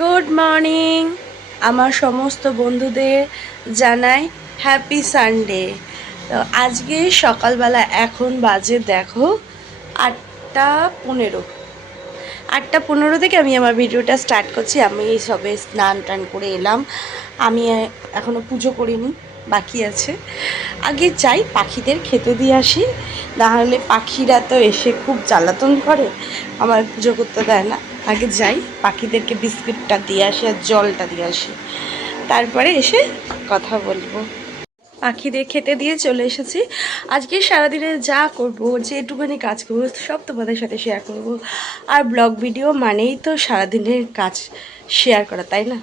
Good morning. আমার সমস্ত বন্ধুদের জানাই হ্যাপি সানডে। তো আজকে সকালবেলা এখন বাজে দেখো 8:15। 8:15 থেকে আমি আমার ভিডিওটা স্টার্ট করছি। আমি সবে স্নান টান করে এলাম। আমি এখনও পুজো করিনি, বাকি আছে। আগে যাই পাখিদের খেতে দিয়ে আসি, নাহলে পাখিরা তো এসে খুব জ্বালাতন করে, আমার পুজো করতে দেয় না। আগে যাই পাখিদেরকে বিস্কিটটা দিয়ে আসি আর জলটা দিয়ে আসি, তারপরে এসে কথা বলবো। পাখিদের খেতে দিয়ে চলে এসেছি। আজকে সারাদিনে যা করব, যেটুকুনি কাজ করবো সব তোমাদের সাথে শেয়ার করব। আর ব্লগ ভিডিও মানেই তো সারাদিনের কাজ শেয়ার করা, তাই না?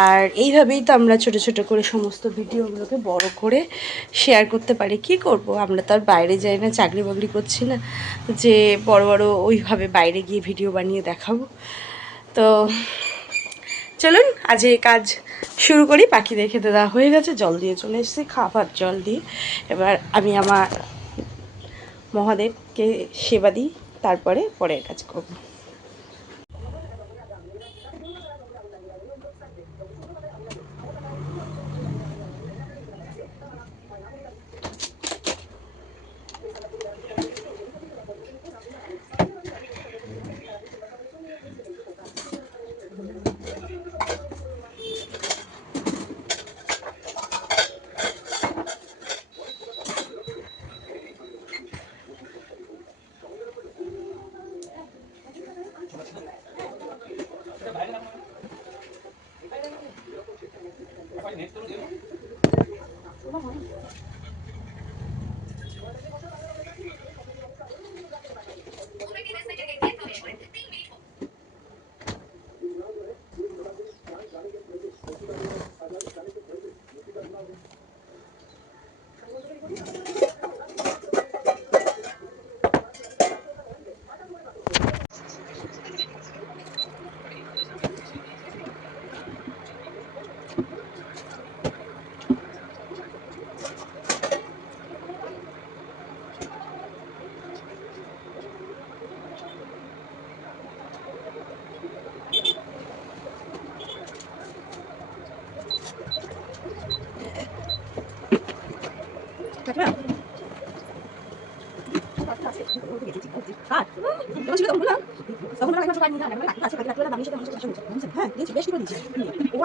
আর এইভাবেই তো আমরা ছোট ছোট করে সমস্ত ভিডিওগুলোকে বড় করে শেয়ার করতে পারি। কি করব, আমরা তো আর বাইরে যাই না, চাকরি বাকরি করছি না যে বড় বড় ওইভাবে বাইরে গিয়ে ভিডিও বানিয়ে দেখাবো। তো চলুন আজ এই কাজ শুরু করি। পাখিদের খেতে দেওয়া হয়ে গেছে, জল দিয়ে চলে এসেছি, খাবার জল দিয়ে। এবার আমি আমার মহাদেবকে সেবা দিই, তারপরে পরের কাজ করব।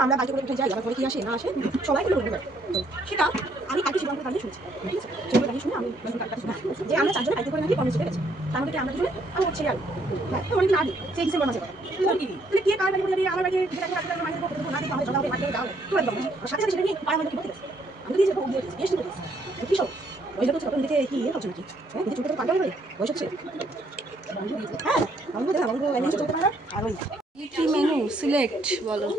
আমরা বাইকে করে উঠে যাই, আবার পরে কি আসে না আসে সবাই সেটা আমি কালকে শিবঙ্গের কারণে শুনছি। ঠিক আছে, সেগুলো কাহিনী শুনে আমি যে আমরা চারজনে বাইকে করে নাকি কর্মসূচিতে গেছি, তার মধ্যে আমরা দুজনে আমার ছেলে আর অনেকদিন আগে সেই ডিসেম্বর মাসে কথা। তাহলে কে কার বাড়ি বলে আমার বাড়ি মানে আমাদের জল বাড়ি দাও তোরা দাও সাথে সাথে সেটা নিয়ে পাড়া মানে কি বলতে গেছে। আমি তো দিয়েছি বেশ করে কি সব ওই জন্য তখন দিকে কি হচ্ছে নাকি নিজে চলতে পারবে বয়স হচ্ছে। হ্যাঁ বন্ধু দেখা বন্ধু এমনি চলতে পারো। আর ওই কি মেনু সিলেক্ট বলো।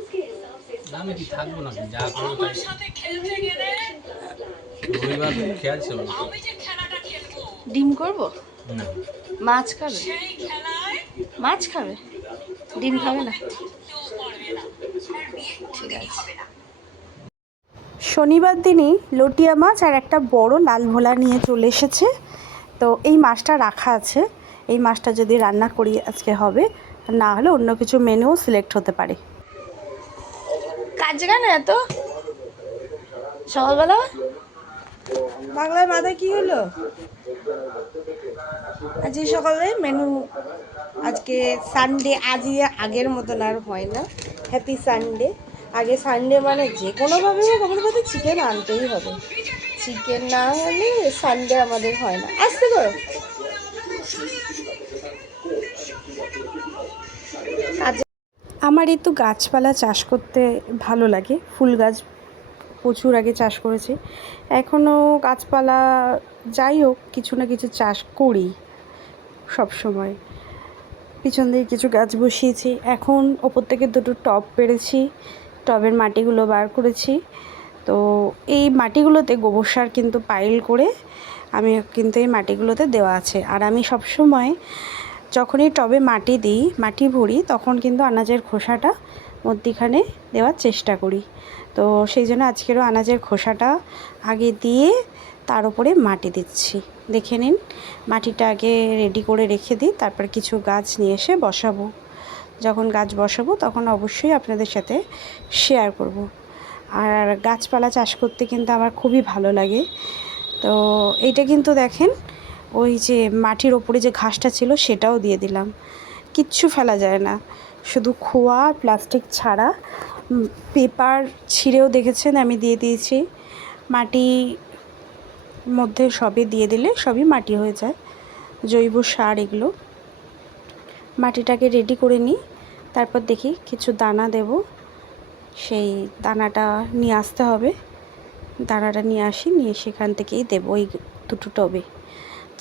আমি কি থাকবো না যা করবো তাই সাথে খেলতে গেলে রবিবার খেয়াল ছিল না। ডিম করব না মাছ খাবে, মাছ খাবে, ডিম খাবে না। ঠিক আছে। শনিবার দিনই লটিয়া মাছ আর একটা বড় লাল ভোলা নিয়ে চলে এসেছে। তো এই মাছটা রাখা আছে, এই মাছটা যদি রান্না করি আজকে হবে, না হলে অন্য কিছু মেনুও সিলেক্ট হতে পারে। কাজ কেন এত সকালবেলা? বাংলায় মাথায় কি হলো? আজকে সকালে মেনু, আজকে সানডে, আজই আগের মতন আর হয় না। Happy Sunday. আগে সানডে মানে যে কোনোভাবে হোক আমাদের মধ্যে চিকেন আনতেই হবে, চিকেন না হলে সানডে আমাদের হয় না। আসতে করো আমার একটু গাছপালা চাষ করতে ভালো লাগে। ফুল গাছ প্রচুর আগে চাষ করেছি, এখনও গাছপালা যাই হোক কিছু না কিছু চাষ করি সব সময়। পিছন দিয়ে কিছু গাছ বসিয়েছি, এখন ওপর থেকে দুটো টব পেরেছি, টবের মাটিগুলো বার করেছি। তো এই মাটিগুলোতে গোবর সার কিন্তু পাইল করে আমি কিন্তু এই মাটিগুলোতে দেওয়া আছে। আর আমি সব সময় যখনই টবে মাটি দিই, মাটি ভরি, তখন কিন্তু আনাজের খোসাটা মধ্যিখানে দেওয়ার চেষ্টা করি। তো সেই জন্য আজকেরও আনাজের খোসাটা আগে দিয়ে তার উপরে মাটি দিচ্ছি। দেখে নিন, মাটিটা আগে রেডি করে রেখে দিই, তারপর কিছু গাছ নিয়ে এসে বসাবো। যখন গাছ বসাবো তখন অবশ্যই আপনাদের সাথে শেয়ার করব। আর গাছপালা চাষ করতে কিন্তু আমার খুবই ভালো লাগে। তো এইটা কিন্তু দেখেন, ওই যে মাটির ওপরে যে ঘাসটা ছিল সেটাও দিয়ে দিলাম, কিচ্ছু ফেলা যায় না, শুধু খোয়া প্লাস্টিক ছাড়া পেপার ছিঁড়েও দেখেছেন আমি দিয়ে দিয়েছি। মাটি মধ্যে সবই দিয়ে দিলে সবই মাটি হয়ে যায়, জৈব সার এগুলো। মাটিটাকে রেডি করে নিই, তারপর দেখি কিছু দানা দেব, সেই দানাটা নিয়ে আসতে হবে। দানাটা নিয়ে আসি, নিয়ে সেখান থেকেই দেবো ওই দুটো টবে।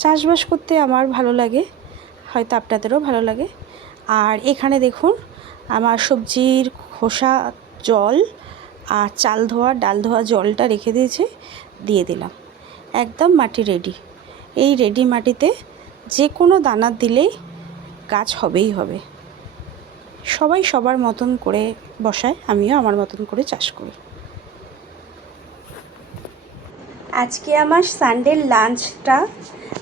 চাষবাস করতে আমার ভালো লাগে, হয়তো আপনাদেরও ভালো লাগে। আর এখানে দেখুন আমার সবজির খোসা জল আর চাল ধোয়া ডাল ধোয়া জলটা রেখে দিয়েছে, দিয়ে দিলাম। একদম মাটি রেডি। এই রেডি মাটিতে যে কোনো দানা দিলেই গাছ হবেই হবে। সবাই সবার মতন করে বসায়, আমিও আমার মতন করে চাষ করি। আজকে আমার সানডের লাঞ্চটা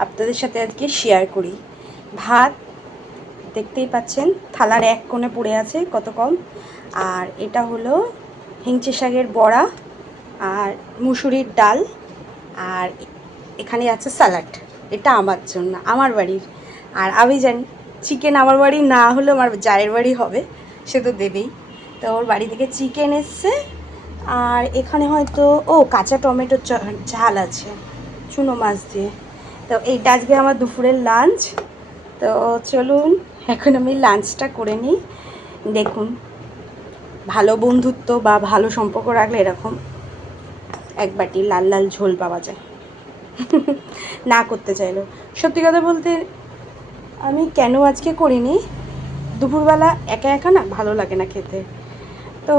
আপনাদের সাথে আজকে শেয়ার করি। ভাত দেখতেই পাচ্ছেন থালার এক কোণে পড়ে আছে, কত কম। আর এটা হলো হিংচে শাকের বড়া আর মুসুরির ডাল, আর এখানে আছে স্যালাড। এটা আমার জন্য, আমার বাড়ির। আর আমি জানি চিকেন আমার বাড়ি না হলে আমার জায়ের বাড়ি হবে, সে তো দেবেই। তো ওর বাড়ি থেকে চিকেন এসছে। আর এখানে হয়তো কাঁচা টমেটোর ঝাল আছে চুনো মাছ দিয়ে। তো এইটা আজকে আমার দুপুরের লাঞ্চ। তো চলুন এখন আমি লাঞ্চটা করে নিই। দেখুন, ভালো বন্ধুত্ব বা ভালো সম্পর্ক রাখলে এরকম এক বাটি লাল লাল ঝোল পাওয়া যায়। না করতে চাইলেও সত্যি কথা বলতে আমি কেন আজকে করিনি, দুপুরবেলা একা একা না ভালো লাগে না খেতে। তো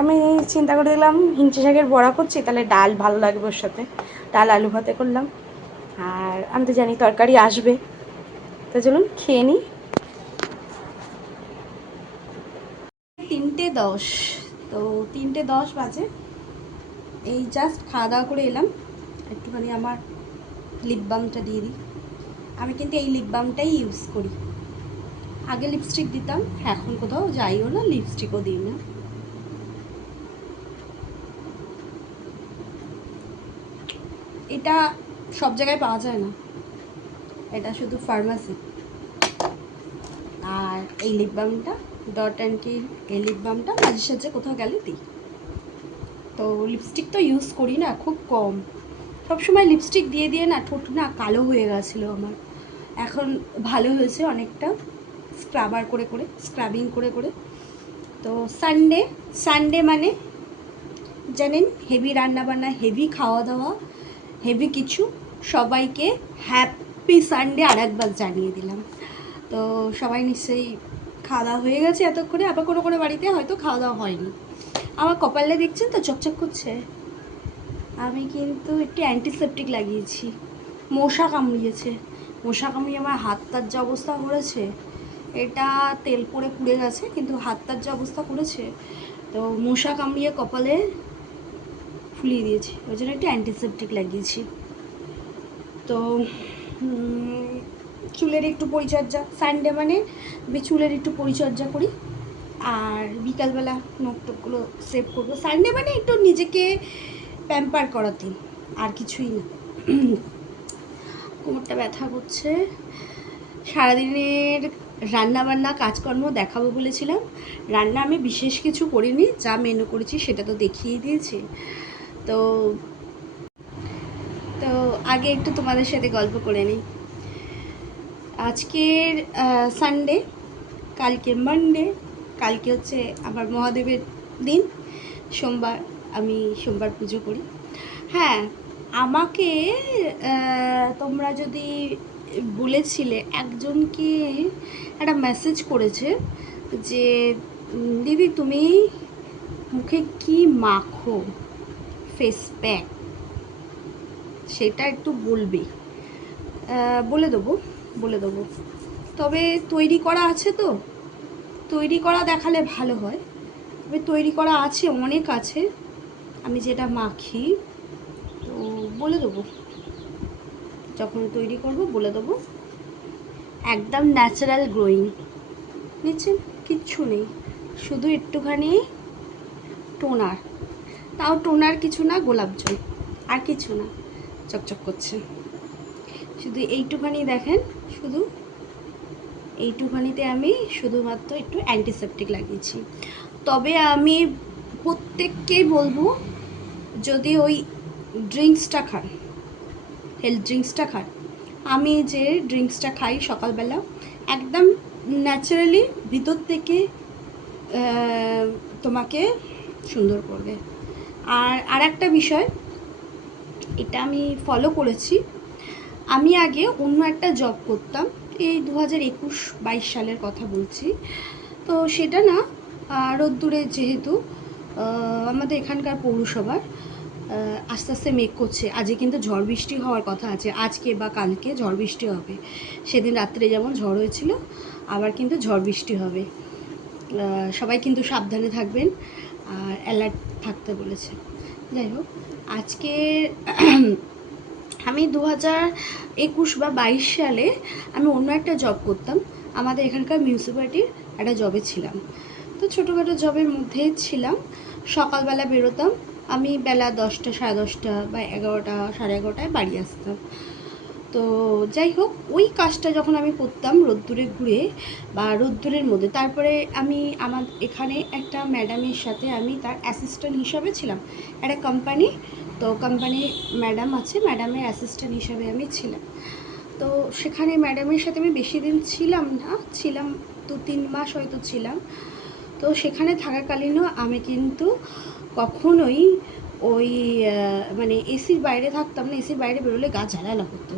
আমি চিন্তা করে দিলাম হিংচে শাকের বড়া করছি, তাহলে ডাল ভালো লাগবে ওর সাথে, ডাল আলু ভাতে করলাম। আর আমি তো জানি তরকারি আসবে, তো চলুন খেয়ে নিই। 3:10, তো 3:10 বাজে। এই জাস্ট খাওয়া দাওয়া করে এলাম। একটুখানি আমার লিপ বামটা দিয়ে দিই। আমি কিন্তু এই লিপ বামটাই ইউজ করি। আগে লিপস্টিক দিতাম, এখন কোথাও যাইও না, লিপস্টিকও দিই না। এটা সব জায়গায় পাওয়া যায় না, এটা শুধু ফার্মাসি। আর এই লিপ বামটা ডট অ্যান্ড কির, এই লিপ বামটা মাঝে সাঝে কোথাও গেলে দিই। তো লিপস্টিক তো ইউজ করি না, খুব কম। সবসময় লিপস্টিক দিয়ে দিয়ে না ঠোঁট না কালো হয়ে গেছিলো আমার, এখন ভালো হয়েছে অনেকটা, স্ক্রাবিং করে করে। তো সানডে মানে জানেন হেভি রান্নাবান্না, হেভি খাওয়া দাওয়া, হেভি কিছু। সবাইকে হ্যাপি সানডে আর একবার জানিয়ে দিলাম। তো সবাই নিশ্চয়ই খাওয়া দাওয়া হয়ে গেছে এতক্ষণে, আবার কোনো কোনো বাড়িতে হয়তো খাওয়া দাওয়া হয়নি। আমার কপালে দেখছেন তো চকচক করছে। আমি কিন্তু একটু অ্যান্টিসেপটিক লাগিয়েছি, মশা কামড়িয়েছে। মশা কামড়িয়ে আমার হাতটার যে অবস্থা করেছে, এটা তেল পড়ে পুড়ে গেছে, কিন্তু হাতটার যে অবস্থা করেছে, তো মশা কামড়িয়ে কপালে ফুলিয়ে দিয়েছি, ওই জন্য একটু অ্যান্টিসেপটিক লাগিয়েছি। তো চুলের একটু পরিচর্যা, সানডে মানে আমি চুলের একটু পরিচর্যা করি। আর বিকালবেলা নখ টকগুলো সেভ করবো। সানডে মানে একটু নিজেকে প্যাম্পার করাতে, আর কিছুই না। কোমরটা ব্যথা করছে। সারাদিনের রান্নাবান্না কাজকর্ম দেখাবো বলেছিলাম, রান্না আমি বিশেষ কিছু করিনি, যা মেনু করেছি সেটা তো দেখিয়ে দিয়েছি। তো তো আগে একটু তোমাদের সাথে গল্প করে নিই। আজকের সানডে, কালকে মানডে, কালকে হচ্ছে আমার মহাদেবের দিন, সোমবার। আমি সোমবার পুজো করি। হ্যাঁ, আমাকে তোমরা যদি বলেছিলে, একজনকে একটা মেসেজ করেছে যে দিদি তুমি মুখে কি মাখো ফেস প্যাক, সেটা একটু বলবে। বলে দেবো, তবে তৈরি করা আছে তো, তৈরি করা দেখালে ভালো হয়। তবে তৈরি করা আছে, অনেক আছে, আমি যেটা মাখি। তো বলে দেবো, যখন তৈরি করব বলে দেবো। একদম ন্যাচারাল গ্লোয়িং, নিচ্ছেন। কিচ্ছু নেই, শুধু একটুখানি টোনার, তাও টোনার কিছু না, গোলাপ জল, আর কিছু না, চকচক করছে। শুধু এইটুখানি দেখেন, শুধু এইটুখানিতে আমি শুধুমাত্র একটু অ্যান্টিসেপটিক লাগিয়েছি। তবে আমি প্রত্যেককেই বলবো, যদি ওই ড্রিঙ্কসটা খান, হেলথ ড্রিঙ্কসটা খান, আমি যে ড্রিঙ্কসটা খাই সকালবেলা, একদম ন্যাচারালি ভিতর থেকে তোমাকে সুন্দর করবে। আর একটা বিষয়, এটা আমি ফলো করেছি। আমি আগে অন্য একটা জব করতাম, এই 2021-22 সালের কথা বলছি। তো সেটা না রোদ্দুরে, যেহেতু আমাদের এখানকার পৌরসভার আস্তে আস্তে মেঘ করছে, আজকে কিন্তু ঝড় বৃষ্টি হওয়ার কথা আছে, আজকে বা কালকে ঝড় বৃষ্টি হবে। সেদিন রাত্রে যেমন ঝড় হয়েছিল, আবার কিন্তু ঝড় বৃষ্টি হবে। সবাই কিন্তু সাবধানে থাকবেন, আর অ্যালার্ট থাকতে বলেছে। যাই হোক, আজকে আমি 2021 বা 22 সালে আমি অন্য একটা জব করতাম, আমাদের এখানকার মিউনিসিপ্যালিটির একটা জবে ছিলাম। তো ছোটোখাটো জবের মধ্যে ছিলাম। সকালবেলা বেরোতাম আমি, বেলা 10টা, 10:30 বা 11টা, 11:30টায় বাড়ি আসতাম। তো যাই হোক, ওই কাজটা যখন আমি করতাম রোদ্দুরে ঘুরে বা রোদ্দুরের মধ্যে, তারপরে আমি আমার এখানে একটা ম্যাডামের সাথে আমি তার অ্যাসিস্ট্যান্ট হিসাবে ছিলাম, একটা কোম্পানি, তো কোম্পানি ম্যাডাম আছে, ম্যাডামের অ্যাসিস্ট্যান্ট হিসাবে আমি ছিলাম। তো সেখানে ম্যাডামের সাথে আমি বেশি দিন ছিলাম না, ছিলাম 2-3 মাস হয়তো ছিলাম। তো সেখানে থাকাকালীনও আমি কিন্তু কখনোই ওই মানে এসির বাইরে থাকতাম না, এসির বাইরে বেরোলে গা জ্বালা করতো।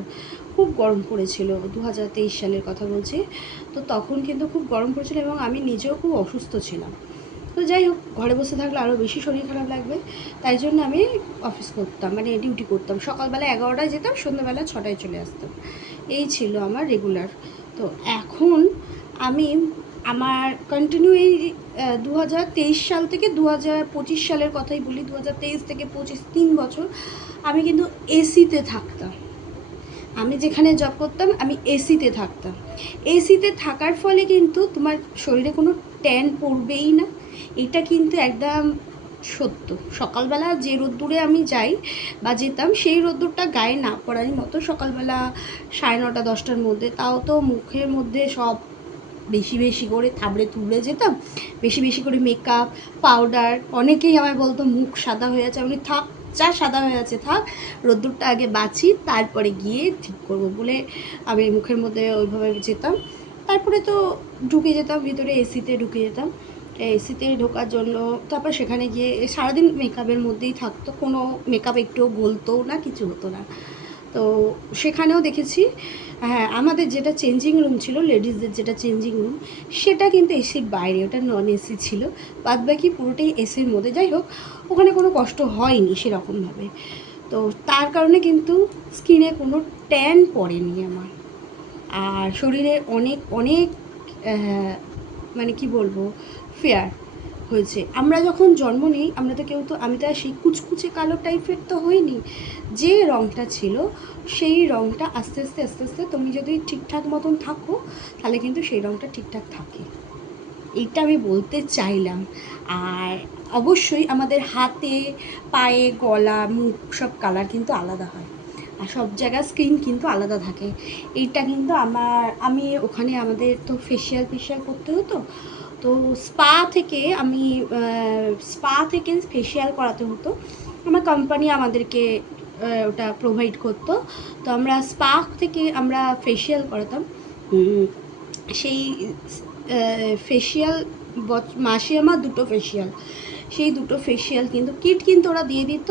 খুব গরম পড়েছিল, 2023 সালের কথা বলছি। তো তখন কিন্তু খুব গরম পড়েছিল এবং আমি নিজেও খুব অসুস্থ ছিলাম। তো যাই হোক, ঘরে বসে থাকলে আরও বেশি শরীর খারাপ লাগবে, তাই জন্য আমি অফিস করতাম, মানে ডিউটি করতাম। সকালবেলা 11টায় যেতাম, সন্ধ্যাবেলা 6টায় চলে আসতাম, এই ছিল আমার রেগুলার। তো এখন আমি আমার কন্টিনিউ এই 2023 সাল থেকে 2025 সালের কথাই বলি, 2023 থেকে 25, 3 বছর আমি কিন্তু এসিতে থাকতাম। আমি যেখানে জব করতাম আমি এসিতে থাকতাম। এসিতে থাকার ফলে কিন্তু তোমার শরীরে কোনো ট্যান পড়বেই না, এটা কিন্তু একদম সত্য। সকালবেলা যে রোদ্দুরে আমি যাই বা যেতাম, সেই রোদ্দুরটা গায়ে না পড়ারই মতো, সকালবেলা 9:30, 10টার মধ্যে, তাও তো মুখের মধ্যে সব বেশি বেশি করে থাবড়ে তুবড়ে যেতাম, বেশি বেশি করে মেকআপ, পাউডার। অনেকেই আমায় বলতো মুখ সাদা হয়ে আছে, আমি থাক যা সাদা হয়ে আছে থাক, রোদ্দুরটা আগে বাঁচি, তারপরে গিয়ে ঠিক করবো বলে আমি মুখের মধ্যে ওইভাবে যেতাম। তারপরে তো ঢুকে যেতাম ভিতরে, এসিতে ঢুকে যেতাম। এসিতে ঢোকার জন্য তারপর সেখানে গিয়ে সারাদিন মেকআপের মধ্যেই থাকতো, কোনো মেকআপ একটুও গলতোও না, কিছু হতো না। তো সেখানেও দেখেছি, হ্যাঁ, আমাদের যেটা চেঞ্জিং রুম ছিল, লেডিসদের যেটা চেঞ্জিং রুম, সেটা কিন্তু এসির বাইরে, ওটা নন এসি ছিল, বাদবাকি পুরোটাই এসির মধ্যে। যাই হোক, ওখানে কোনো কষ্ট হয়নি সেরকমভাবে। তো তার কারণে কিন্তু স্কিনে কোনো ট্যান পড়েনি আমার, আর শরীরে অনেক অনেক মানে কি বলবো, ফেয়ার হয়েছে। আমরা যখন জন্ম নিই, আমরা তো কেউ তো, আমি তো আর সেই কুচকুচে কালো টাইপের তো হইনি। যে রঙটা ছিল সেই রঙটা আস্তে আস্তে আস্তে আস্তে তুমি যদি ঠিকঠাক মতন থাকো, তাহলে কিন্তু সেই রঙটা ঠিকঠাক থাকে, এইটা আমি বলতে চাইলাম। আর অবশ্যই আমাদের হাতে, পায়ে, গলা, মুখ সব কালার কিন্তু আলাদা হয়, আর সব জায়গায় স্কিন কিন্তু আলাদা থাকে। এইটা কিন্তু আমি ওখানে আমাদের তো ফেশিয়াল করতে হতো, তো স্পা থেকে ফেশিয়াল করাতে হতো। আমার কোম্পানি আমাদেরকে ওটা প্রোভাইড করতো। তো আমরা স্পা থেকে আমরা ফেশিয়াল করাতাম। সেই ফেশিয়াল মাসে আমার 2টো ফেশিয়াল, সেই 2টো ফেশিয়াল কিন্তু কিট কিন্তু ওরা দিয়ে দিত,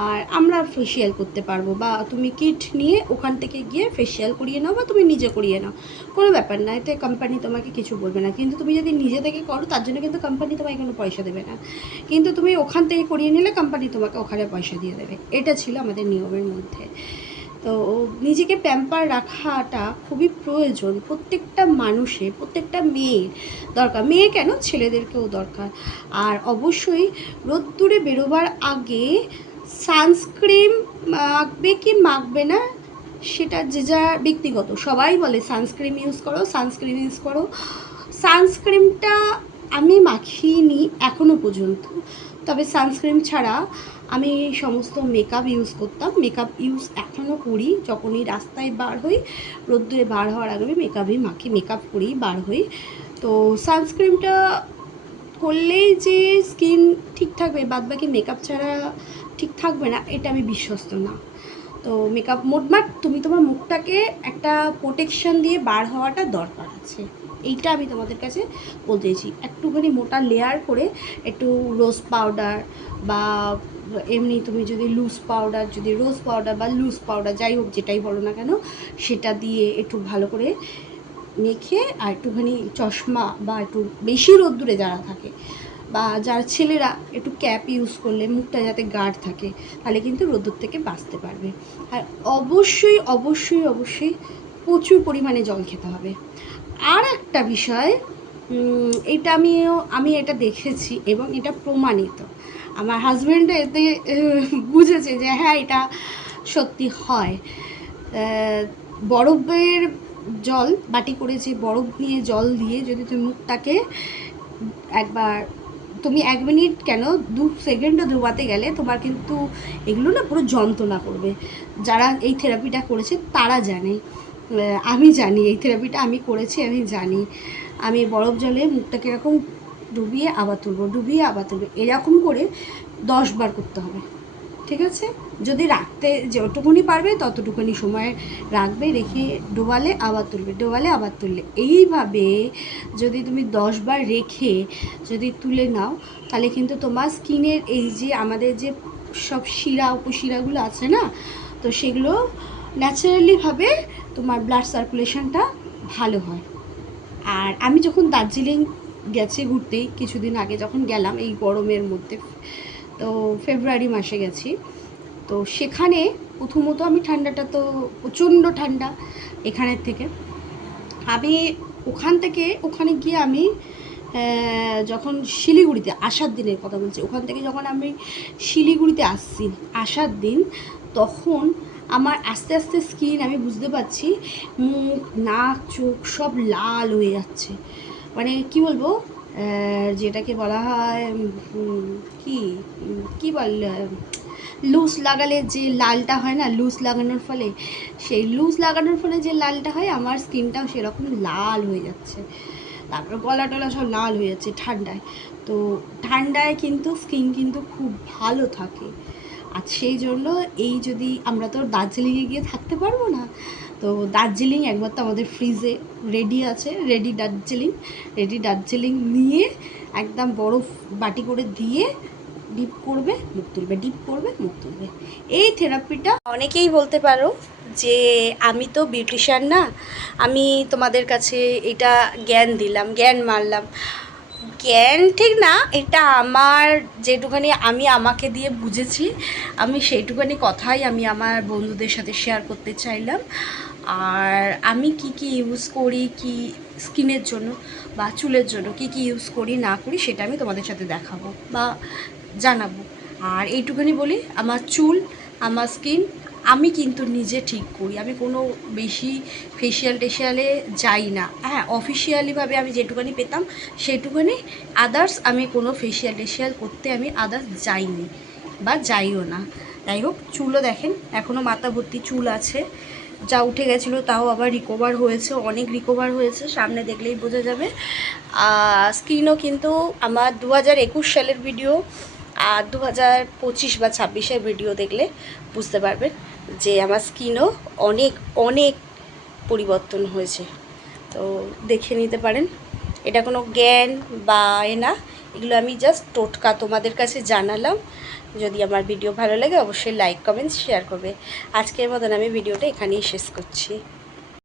আর আমরা ফেশিয়াল করতে পারবো, বা তুমি কিট নিয়ে ওখান থেকে গিয়ে ফেশিয়াল করিয়ে নাও, বা তুমি নিজে করিয়ে নাও, কোনো ব্যাপার না, এতে কোম্পানি তোমাকে কিছু বলবে না। কিন্তু তুমি যদি নিজে থেকে করো, তার জন্য কিন্তু কোম্পানি তোমাকে কোনো পয়সা দেবে না, কিন্তু তুমি ওখান থেকে করিয়ে নিলে কোম্পানি তোমাকে ওখানে পয়সা দিয়ে দেবে। এটা ছিল আমাদের নিয়মের মধ্যে। তো নিজেকে প্যাম্পার রাখাটা খুবই প্রয়োজন, প্রত্যেকটা মানুষের, প্রত্যেকটা মেয়ের দরকার, মেয়ে কেন, ছেলেদেরকেও দরকার। আর অবশ্যই রোদ্দুরে বেরোবার আগে সানস্ক্রিন মাখবে কি মাখবে না, সেটা যে যা ব্যক্তিগত। সবাই বলে সানস্ক্রিন ইউজ করো, সানস্ক্রিন ইউজ করো, সানস্ক্রিনটা আমি মাখিনি এখনও পর্যন্ত, তবে সানস্ক্রিন ছাড়া আমি সমস্ত মেকআপ ইউজ করতাম। মেকআপ ইউজ এখনও করি, যখনই রাস্তায় বার হই, রোদ্দুরে বার হওয়ার আগে আমি মেকআপই মাখি, মেকআপ করেই বার হই। তো সানস্ক্রিনটা করলেই যে স্কিন ঠিক থাকবে, বাদবাকি মেকআপ ছাড়া ঠিক থাকবে না, এটা আমি বিশ্বস্ত না। তো মেকআপ মোটমাট তুমি তোমার মুখটাকে একটা প্রোটেকশান দিয়ে বার হওয়াটা দরকার আছে, এইটা আমি তোমাদের কাছে বলতে চাইছি। একটুখানি মোটা লেয়ার করে একটু রোজ পাউডার বা এমনি তুমি যদি লুজ পাউডার, যদি রোজ পাউডার বা লুজ পাউডার যাই হোক, যেটাই বলো না কেন, সেটা দিয়ে একটু ভালো করে মেখে আর একটুখানি চশমা বা একটু বেশি রোদ্দুরে যারা থাকে বা যারা ছেলেরা একটু ক্যাপ ইউজ করলে মুখটা যাতে গার্ড থাকে, তাহলে কিন্তু রোদ্দুর থেকে বাঁচতে পারবে। আর অবশ্যই অবশ্যই অবশ্যই প্রচুর পরিমাণে জল খেতে হবে। আর একটা বিষয়, এটা আমি এটা দেখেছি এবং এটা প্রমাণিত, আমার হাজব্যান্ড এতে বুঝেছে যে হ্যাঁ এটা সত্যি হয়। বরফের জল, বাটি করে যে বরফ নিয়ে জল দিয়ে যদি তুমি মুখটাকে একবার, তুমি 1 মিনিট কেন 2 সেকেন্ডও ধোয়াতে গেলে তোমার কিন্তু এগুলো না পুরো যন্ত্রণা করবে। যারা এই থেরাপিটা করেছে তারা জানে, আমি জানি এই থেরাপিটা আমি করেছি, আমি জানি। আমি বরফ জলে মুখটাকে এরকম ডুবিয়ে আবার তুলবো, ডুবিয়ে আবার তুলবো, এরকম করে 10 বার করতে হবে, ঠিক আছে? যদি রাখতে যতটুকুনি পারবে ততটুকুনি সময় রাখবে, রেখে ডোবালে আবার তুলবে, ডোবালে আবার তুললে, এইভাবে যদি তুমি 10 বার রেখে যদি তুলে নাও, তাহলে কিন্তু তোমার স্কিনের এই যে আমাদের যে সব শিরা উপশিরাগুলো আছে না, তো সেগুলো ন্যাচারালিভাবে তোমার ব্লাড সার্কুলেশনটা ভালো হয়। আর আমি যখন দার্জিলিং গেছি ঘুরতেই কিছুদিন আগে, যখন গেলাম এই গরমের মধ্যে, তো ফেব্রুয়ারি মাসে গেছি, তো সেখানে প্রথমত আমি ঠান্ডাটা তো প্রচণ্ড ঠান্ডা এখানের থেকে, আমি ওখানে গিয়ে আমি যখন শিলিগুড়িতে আসার দিনের কথা বলছি, ওখান থেকে যখন আমি শিলিগুড়িতে আসার দিন, তখন আমার আস্তে আস্তে স্কিন আমি বুঝতে পারছি মুখ নাক চোখ সব লাল হয়ে যাচ্ছে, মানে কি বলবো, যেটাকে বলা হয় কি বল, লুজ লাগালে যে লালটা হয় না, লুজ লাগানোর ফলে, সেই লুজ লাগানোর ফলে যে লালটা হয়, আমার স্কিনটাও সেরকম লাল হয়ে যাচ্ছে, তারপরে গলা টলা সব লাল হয়ে যাচ্ছে ঠান্ডায়। তো ঠান্ডায় কিন্তু স্কিন কিন্তু খুব ভালো থাকে। আর সেই জন্য এই যদি আমরা তো দার্জিলিংয়ে গিয়ে থাকতে পারবো না, তো দার্জিলিং একবার তো আমাদের ফ্রিজে রেডি আছে, রেডি দার্জিলিং নিয়ে একদম বরফ বাটি করে দিয়ে ডিপ করবে মুখ তুলবে, ডিপ করবে মুখ তুলবে। এই থেরাপিটা অনেকেই বলতে পারো যে আমি তো বিউটিশিয়ান না, আমি তোমাদের কাছে এটা জ্ঞান দিলাম, জ্ঞান মারলাম। জ্ঞান ঠিক না, এটা আমার যেটুখানি আমি আমাকে দিয়ে বুঝেছি, আমি সেইটুখানি কথাই আমি আমার বন্ধুদের সাথে শেয়ার করতে চাইলাম। আর আমি কি ইউজ করি, কি স্কিনের জন্য বা চুলের জন্য কি ইউজ করি না করি, সেটা আমি তোমাদের সাথে দেখাবো বা জানাবো। আর এইটুখানি বলি, আমার চুল আমার স্কিন আমি কিন্তু নিজে ঠিক করি, আমি কোনো বেশি ফেশিয়ালে যাই না। হ্যাঁ, অফিসিয়ালিভাবে আমি যেটুখানি পেতাম সেইটুখানি, আদার্স আমি কোনো ফেশিয়াল করতে আমি আদার্স যাইনি বা যাইও না। যাই হোক, চুলও দেখেন এখনও মাথা ভর্তি চুল আছে, যা উঠে গেছিলো তাও আবার রিকভার হয়েছে, অনেক রিকভার হয়েছে, সামনে দেখলেই বোঝা যাবে। স্কিনও কিন্তু আমার 2021 সালের ভিডিও আর 2025 বা 26-এর ভিডিও দেখলে বুঝতে পারবেন যে আমার স্কিনও অনেক অনেক পরিবর্তন হয়েছে, তো দেখে নিতে পারেন। এটা কোনো জ্ঞান বা না, এগুলো আমি জাস্ট টোটকা তোমাদের কাছে জানালাম। যদি আমার ভিডিও ভালো লাগে অবশ্যই লাইক কমেন্ট শেয়ার করবে। আজকের মতন আমি ভিডিওটা এখানেই শেষ করছি।